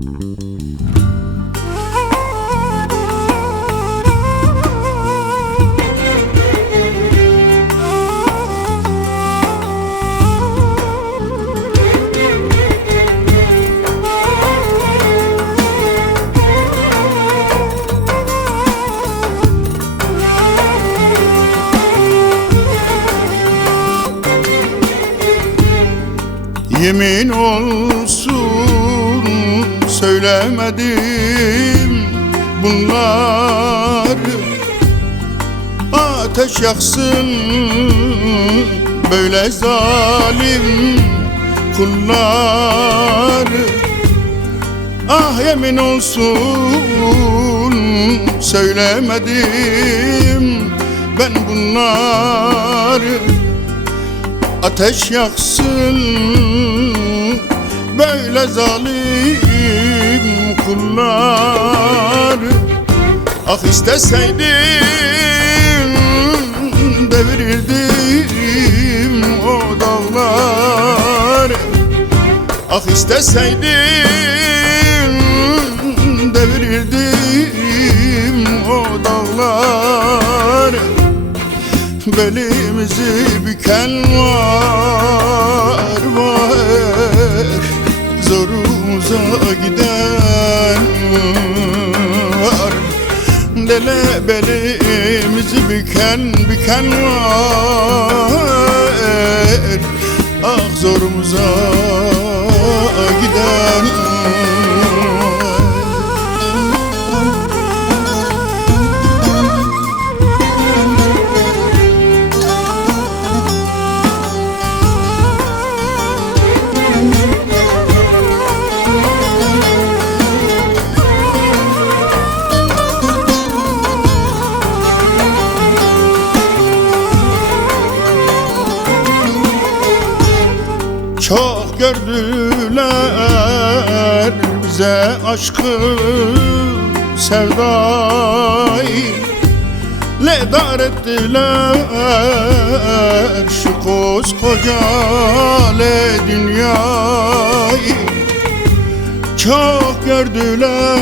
Yemin olsun söylemedim bunları, ateş yaksın böyle zalim kulları. Ah yemin olsun söylemedim ben bunları, ateş yaksın böyle zalim kulları. Ah isteseydim devirirdim o dağları. Ah isteseydim devirirdim o dağları. Belimizi büken var, zorumuza giden var. Dele belimizi büken var, ah zorumuza giden var. Çok gördüler bize aşkı sevdayı, ledar ettiler şu koskoca dünyayı. Çok gördüler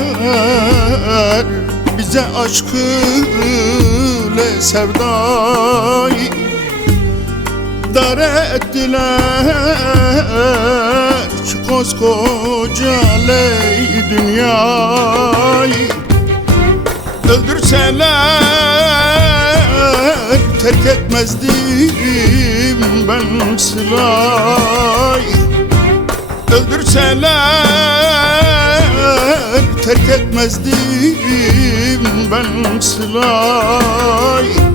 bize aşkı sevdayı, dar ettiler şu koskoca dünyayı. Öldürseler terk etmezdim ben Sıla'yı. Öldürseler terk etmezdim ben Sıla'yı.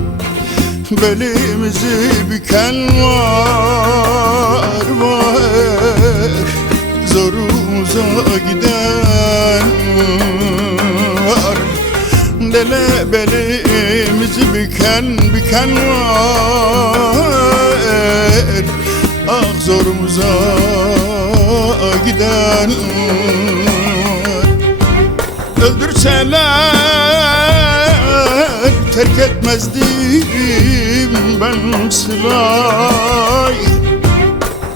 Belimizi büken var, zorumuza giden var. Dele belimizi büken var, ah zorumuza giden var. Öldürseler terk etmezdim ben Sıla'yı.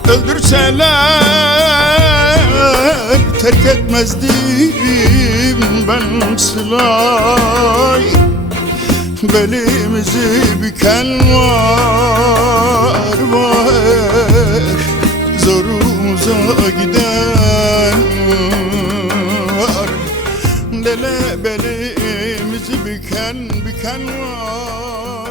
Öldürseler terk etmezdim ben Sıla'yı. Belimizi büken var, zorumuza giden var. Dele belimizi büken var.